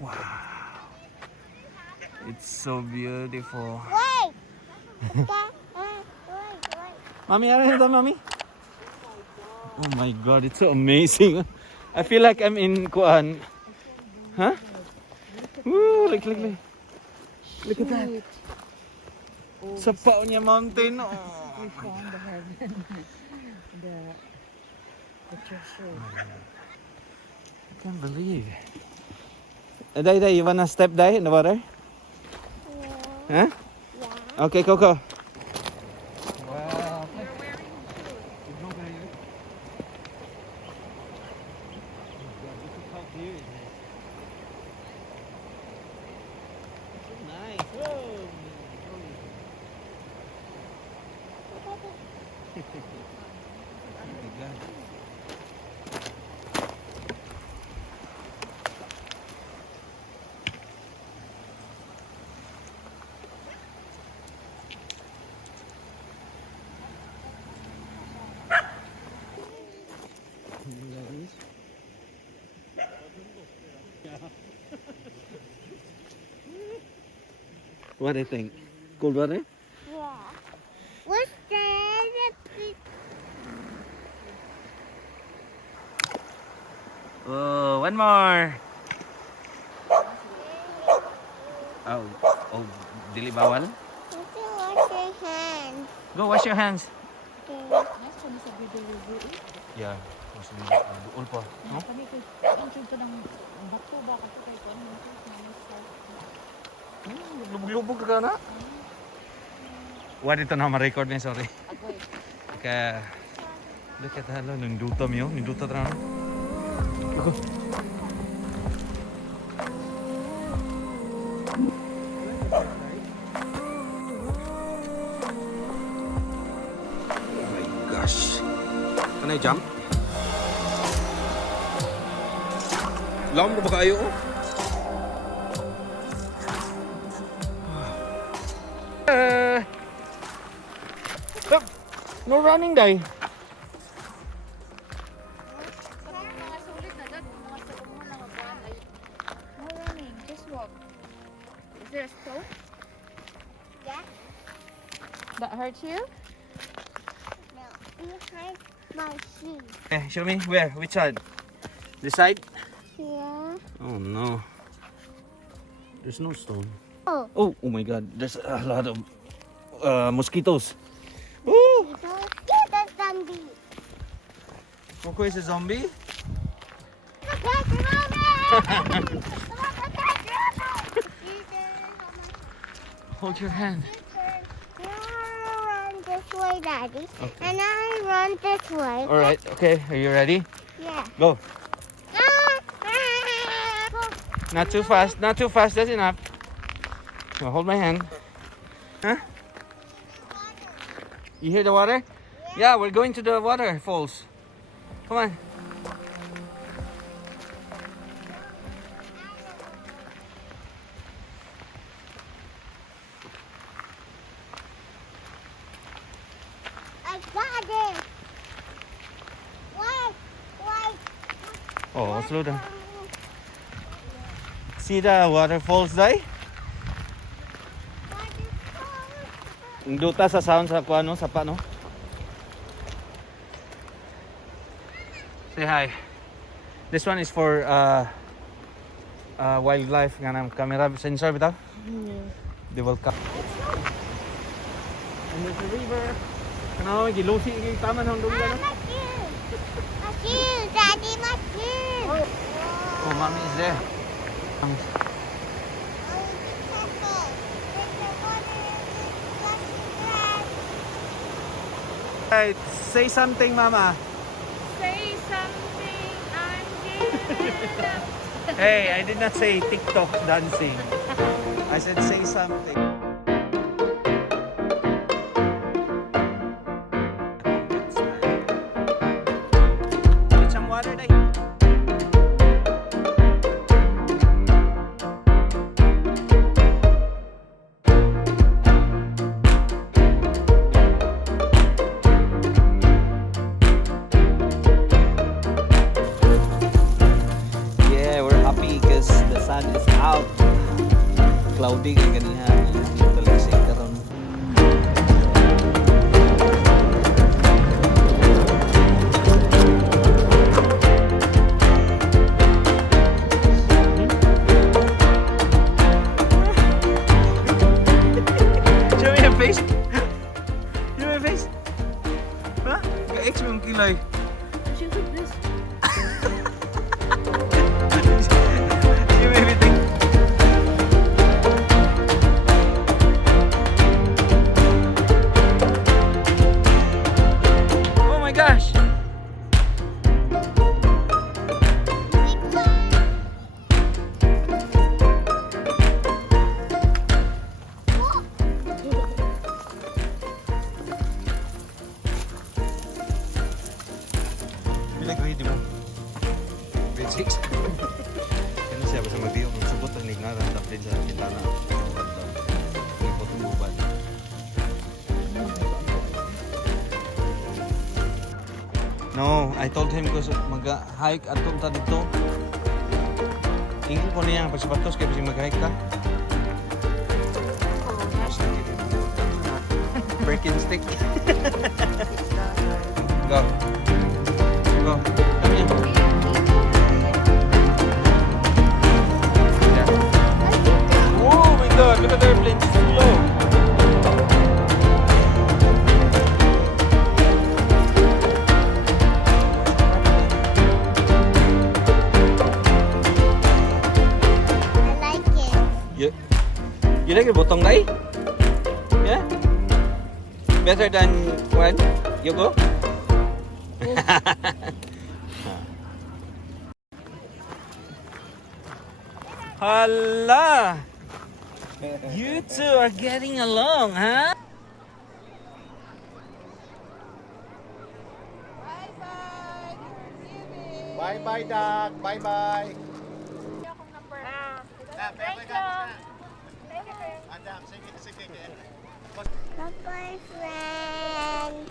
Wow. It's so beautiful. Wait. Mommy, ano ito, Mommy? Oh my God, it's so amazing. I feel like I'm in Kuan. Huh? Woo, look at that. Sa Paunya Mountain. Oh my God. The treasure. I can't believe. Day, you wanna step in the water? Yeah. Huh? Yeah. Okay, Coco. Wow. What do you think? Cold water? Yeah. What's that? Oh, one more. Oh, dili bawal? You can wash your hands. Go wash your hands. Okay. Yeah. Mas buol pa, no? Kami ko, ang ito ng bato ba kasi kay ko Lubog-lubog ka na. What ito na ma-record niya, sorry. agoy. Kaya, look at that, ninduta mo yun, ninduta na. Go. Oh my gosh. Can I jump? Lam ba kayo? No running day. Mga sulit na dad, mga sabong mo lang abuan ay. No running, just walk. Is there a stone? Yeah. That hurts you? No. Behind my shoe. Okay, show me where, which side? This side? Yeah. Oh no. There's no stone. Oh. Oh my god, there's a lot of mosquitoes. Woo! Get the zombie. Coco is a zombie? Hold your hand. You run this way, Daddy. Okay. And I run this way. Alright, okay, are you ready? Yeah. Go. Not too fast, that's enough. Now hold my hand. Huh? You hear the water? Yeah, we're going to the waterfalls. Come on. I got it. Wait. Oh, slow down. See the waterfalls, Day? Ang duta sa sound sa kuano, sa pa, no? Say hi. This one is for wildlife nga ng camera sensor bitaw. They will come. And there's a river. Kanaw gilusi gi taman hang dulo no. My shoes, Daddy, my shoes. Oh, mommy is there. Right, say something, Mama. Say something, I'm giving up. Hey, I did not say TikTok dancing. I said say something. Get some water, Day. cloudy kay ganiha. Talisig karon. Show me your face. Show me your face. Ha? Ka-ex mo yung kilay. Show me everything. Oh my gosh. Bila grade mo? Grade 6? Ano siya, basta mag-diyo. Magsabot ang nignaran. Tapos sa kitana. Ipot mo ba? No, I told him because mag-hike at punta dito. Ingin ko niya ang pagsapatos kaya kasi mag-hike ka. Birkenstick. Go. Go. Come here. Yeah. Oh my god, look at the airplane. It's too low. I like it. You like your botong guy? Yeah? Better than one? You go? Hala! You two are getting along, huh? Bye-bye, Doc. Bye-bye. Akong number. Thank you. Thank you. Adak, sige. Bye-bye, friend.